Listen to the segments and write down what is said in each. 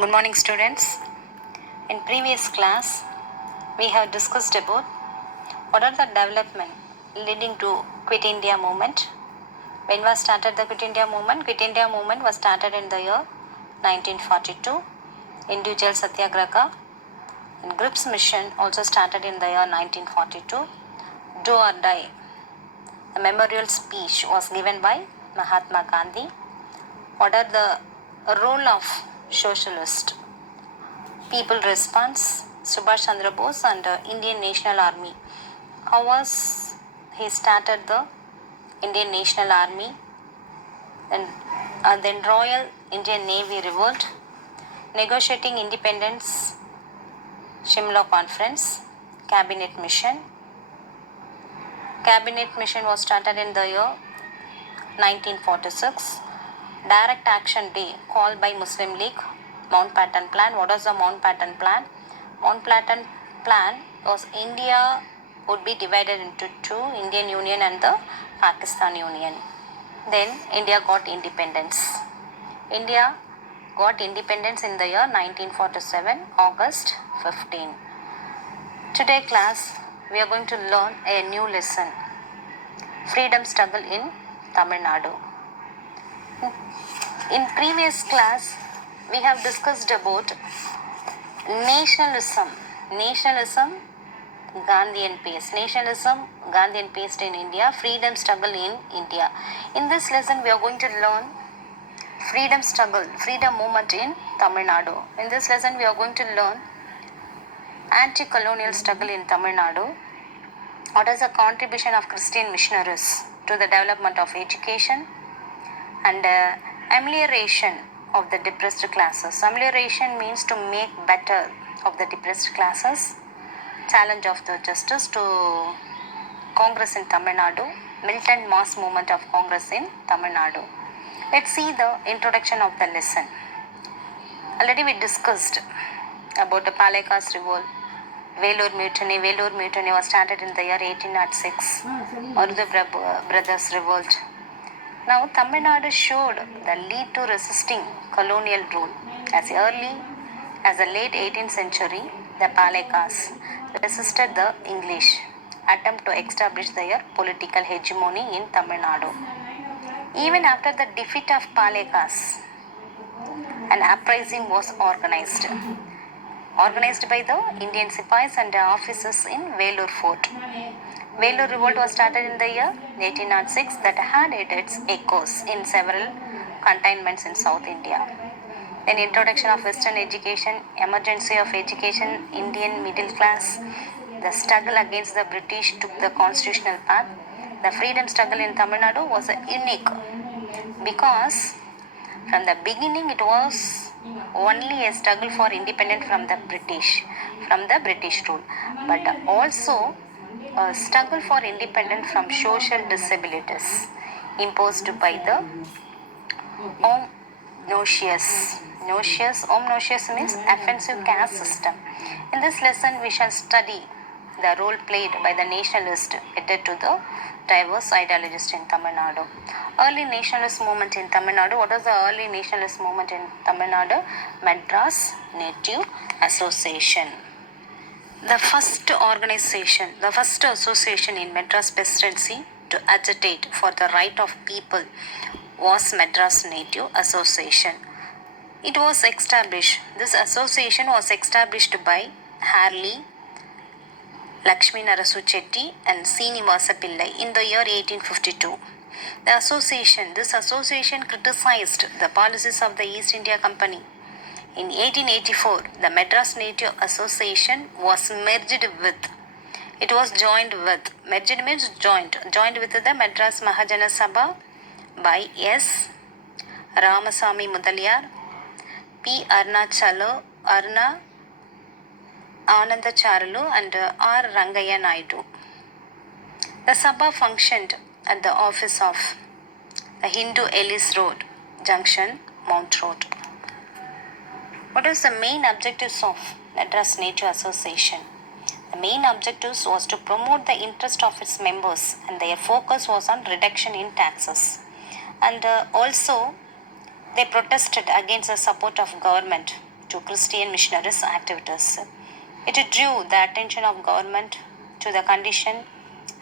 Good morning, students. In previous class, we have discussed about what are the development leading to Quit India movement. When was started the Quit India movement? Quit India movement was started in the year 1942. Individual Satyagraha and Grips mission also started in the year 1942. Do or Die. A memorial speech was given by Mahatma Gandhi. What are the role of socialist? People response, Subhash Chandra Bose and Indian National Army. How was he started the Indian National Army? Then Royal Indian Navy revolt, negotiating independence, Shimla Conference, Cabinet Mission. Cabinet Mission was started in the year 1946. Direct Action Day called by Muslim League. Mountbatten Plan. What was the Mountbatten Plan? Mountbatten Plan was India would be divided into two, Indian Union and the Pakistan Union. Then India got independence. India got independence in the year 1947, August 15. Today class, we are going to learn a new lesson. Freedom struggle in Tamil Nadu. In previous class, we have discussed about nationalism. Nationalism, Gandhian pace. Nationalism, Gandhian pace in India. Freedom struggle in India. In this lesson, we are going to learn freedom struggle, freedom movement in Tamil Nadu. In this lesson, we are going to learn anti-colonial struggle in Tamil Nadu. What is the contribution of Christian missionaries to the development of education and amelioration of the depressed classes. Amelioration means to make better of the depressed classes. Challenge of the justice to Congress in Tamil Nadu. Militant mass movement of Congress in Tamil Nadu. Let's see the introduction of the lesson. Already we discussed about the Palekas revolt. Vellore Mutiny. Vellore Mutiny was started in the year 1806. Urdu Brothers Revolt. Now, Tamil Nadu showed the lead to resisting colonial rule. As early as the late 18th century, the Palekas resisted the English attempt to establish their political hegemony in Tamil Nadu. Even after the defeat of Palekas, an uprising was organized by the Indian Sipais and officers in Vellore Fort. Vellore revolt was started in the year 1806 that had its echoes in several cantonments in South India. Then introduction of Western education, emergency of education, Indian middle class, the struggle against the British took the constitutional path. The freedom struggle in Tamil Nadu was unique because from the beginning it was only a struggle for independence from the British rule, but also a struggle for independence from social disabilities imposed by the omniscience means offensive caste system. In this lesson, we shall study the role played by the nationalists related to the diverse ideologists in Tamil Nadu. Early nationalist movement in Tamil Nadu. What was the early nationalist movement in Tamil Nadu? Madras Native Association. The first association in Madras Presidency to agitate for the right of people was Madras Native Association. This association was established by Harley, Lakshmi Narasu Chetty and Srinivasa Pillai in the year 1852. This association criticized the policies of the East India Company. In 1884, the Madras Native Association was merged with the Madras Mahajana Sabha by S. Ramasamy Mudaliar, P. Aruna Anandacharlu and R. Rangaya Naidu. The Sabha functioned at the office of the Hindu Ellis Road Junction, Mount Road. What is the main objectives of Madras Native Association? The main objectives was to promote the interest of its members and their focus was on reduction in taxes. And also they protested against the support of government to Christian missionaries' activities. It drew the attention of government to the condition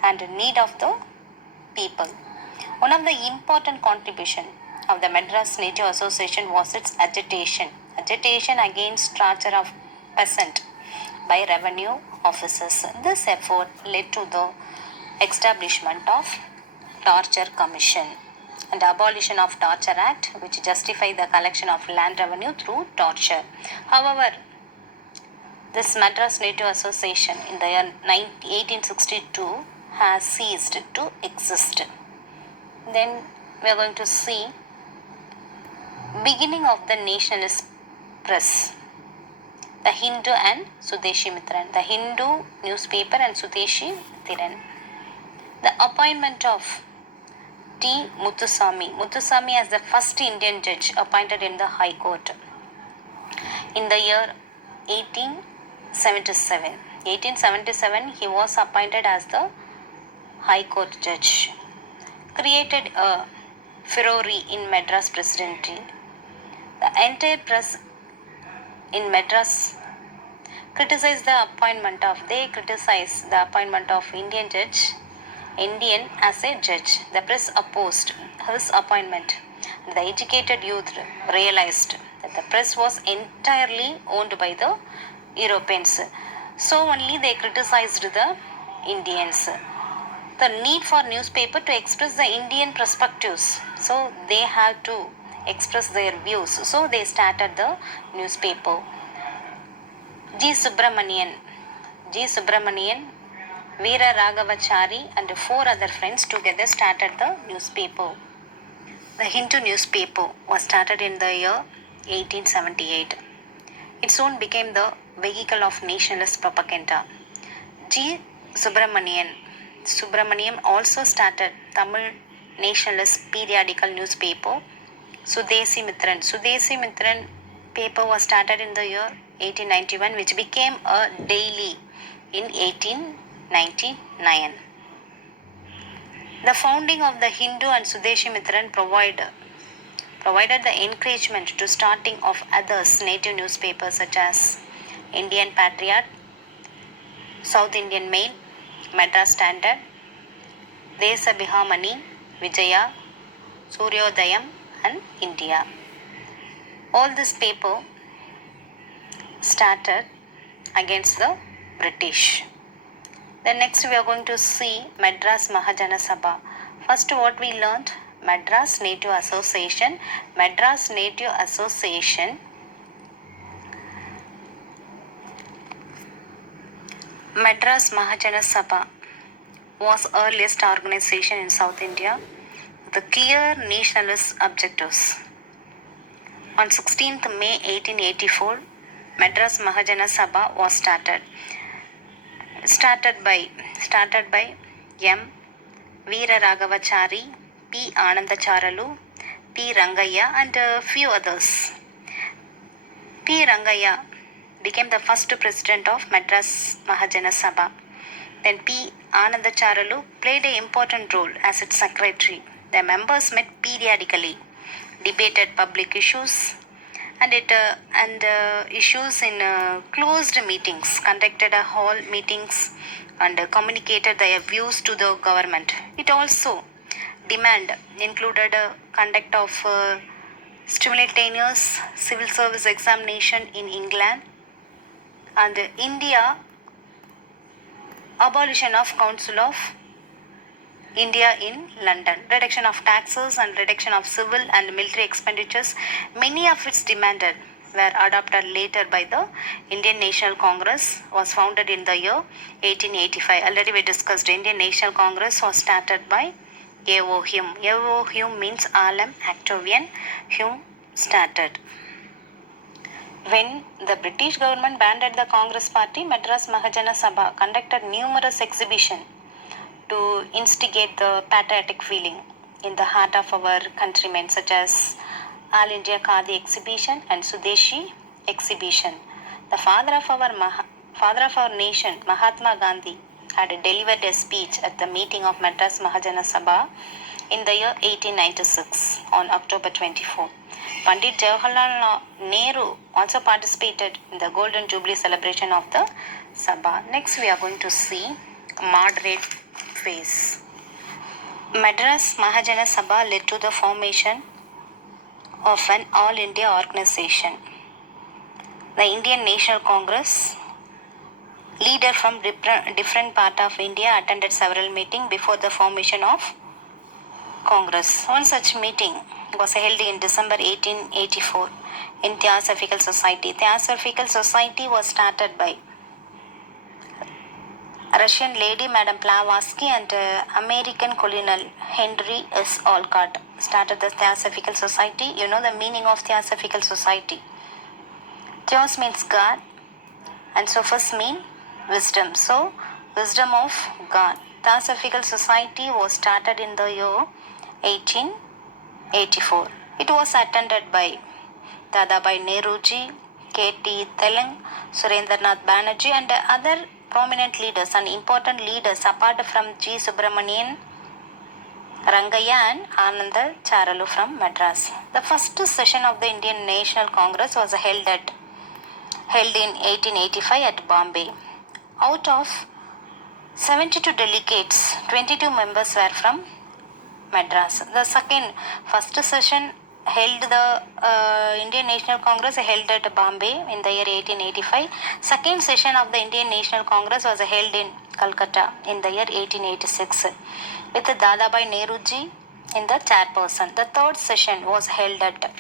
and need of the people. One of the important contribution of the Madras Native Association was its agitation against torture of peasant by revenue officers. This effort led to the establishment of Torture Commission and abolition of Torture Act, which justified the collection of land revenue through torture. However, this Madras Native Association in the year 1862 has ceased to exist. Then we are going to see beginning of the nationalist press, the Hindu and Swadeshi Mitran, the Hindu newspaper and Swadeshi Mitran. The appointment of T. Muthuswami as the first Indian judge appointed in the High Court in the year 1877. 1877 he was appointed as the High Court judge. Created a furore in Madras presidency. The entire press in Madras criticized the appointment of Indian as a judge. The press opposed his appointment. The educated youth realized that the press was entirely owned by the Europeans. So only they criticized the Indians. The need for newspaper to express the Indian perspectives. So they had to express their views. So they started the newspaper. G. Subramanian, Veera Ragavachari and 4 other friends together started the newspaper. The Hindu newspaper was started in the year 1878. It soon became the vehicle of nationalist propaganda. G. Subramaniam also started Tamil nationalist periodical newspaper Swadeshi Mitran paper was started in the year 1891, which became a daily in 1899. The founding of the Hindu and Swadeshi Mitran provided the encouragement to starting of others native newspapers such as Indian Patriot, South Indian Mail, Madras Standard, Desabhihamani, Vijaya, Suryodayam and India. All this paper started against the British. Then next we are going to see Madras Mahajana Sabha. First what we learned, Madras Native Association. Madras Native Association Madras Mahajana Sabha was earliest organization in South India with the clear nationalist objectives. On 16th May 1884, Madras Mahajana Sabha was started by M. Veera Ragavachari, P. Anandacharalu, P. Rangaya and a few others. P. Rangaya became the first president of Madras Mahajana Sabha. Then P. Anandacharalu played an important role as its secretary. The members met periodically, debated public issues and issues in closed meetings, conducted hall meetings and communicated their views to the government. It also included conduct of simultaneous civil service examination in England and India, abolition of Council of India in London, reduction of taxes and reduction of civil and military expenditures. Many of its demanded were adopted later by the Indian National Congress, was founded in the year 1885. Already we discussed Indian National Congress was started by A.O. Hume. A.O. Hume means Alam Octavian Hume started. When the British government banned the Congress party, Madras Mahajana Sabha conducted numerous exhibitions to instigate the patriotic feeling in the heart of our countrymen, such as All India Khadi exhibition and Swadeshi exhibition. The father of our nation, Mahatma Gandhi, had delivered a speech at the meeting of Madras Mahajana Sabha in the year 1896 on October 24. Pandit Jawaharlal Nehru also participated in the Golden Jubilee celebration of the Sabha. Next, we are going to see moderate phase. Madras Mahajana Sabha led to the formation of an all India organization. The Indian National Congress leader from different part of India attended several meetings before the formation of Congress. One such meeting was held in December 1884 in Theosophical Society. Theosophical Society was started by Russian lady Madame Blavatsky and American colonel Henry S. Olcott started the Theosophical Society. You know the meaning of Theosophical Society. Theos means God and Sophos mean wisdom. So, wisdom of God. Theosophical Society was started in the year 1884. It was attended by Dadabhai Nehruji, K.T. Telang, Surendranath Banerjee and other prominent leaders and important leaders apart from G. Subramanian, Rangaya and Ananda Charalu from Madras. The first session of the Indian National Congress was held in 1885 at Bombay. Out of 72 delegates, 22 members were from Madras. The first session held the Indian National Congress held at Bombay in the year 1885. Second session of the Indian National Congress was held in Calcutta in the year 1886 with Dadabhai Nehruji in the chairperson. The third session was held at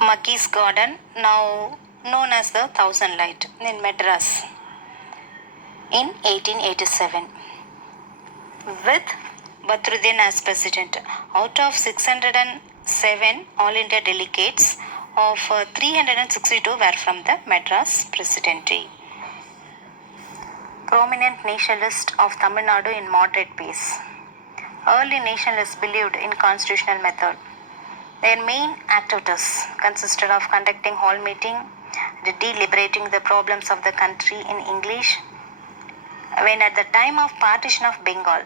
Mackey's Garden, now known as the Thousand Light, in Madras in 1887 with Badruddin as president. Out of 607 All India delegates, of 362 were from the Madras Presidency. Prominent nationalists of Tamil Nadu in moderate pace. Early nationalists believed in constitutional method. Their main activities consisted of conducting hall meeting, deliberating the problems of the country in English. When at the time of partition of Bengal,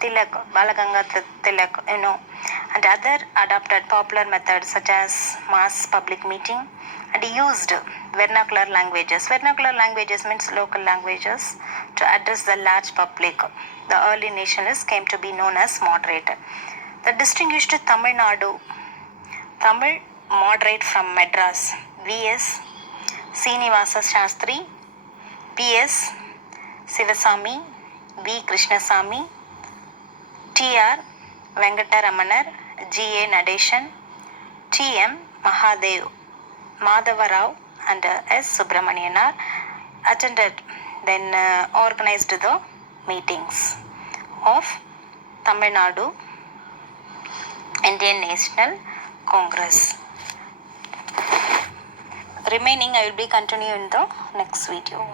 Tilak, Balagangatha Tilak, and other adopted popular methods such as mass public meeting and used vernacular languages. Vernacular languages means local languages to address the large public. The early nationalists came to be known as moderate. The distinguished Tamil moderate from Madras, V.S. Srinivasa Shastri, P.S. Sivasamy, V. Krishnasamy, T.R. Venkataramanar, G.A. Nadeshan, T.M. Madhava Rao and S. Subramanian attended, then organized the meetings of Tamil Nadu Indian National Congress. Remaining I will be continuing in the next video.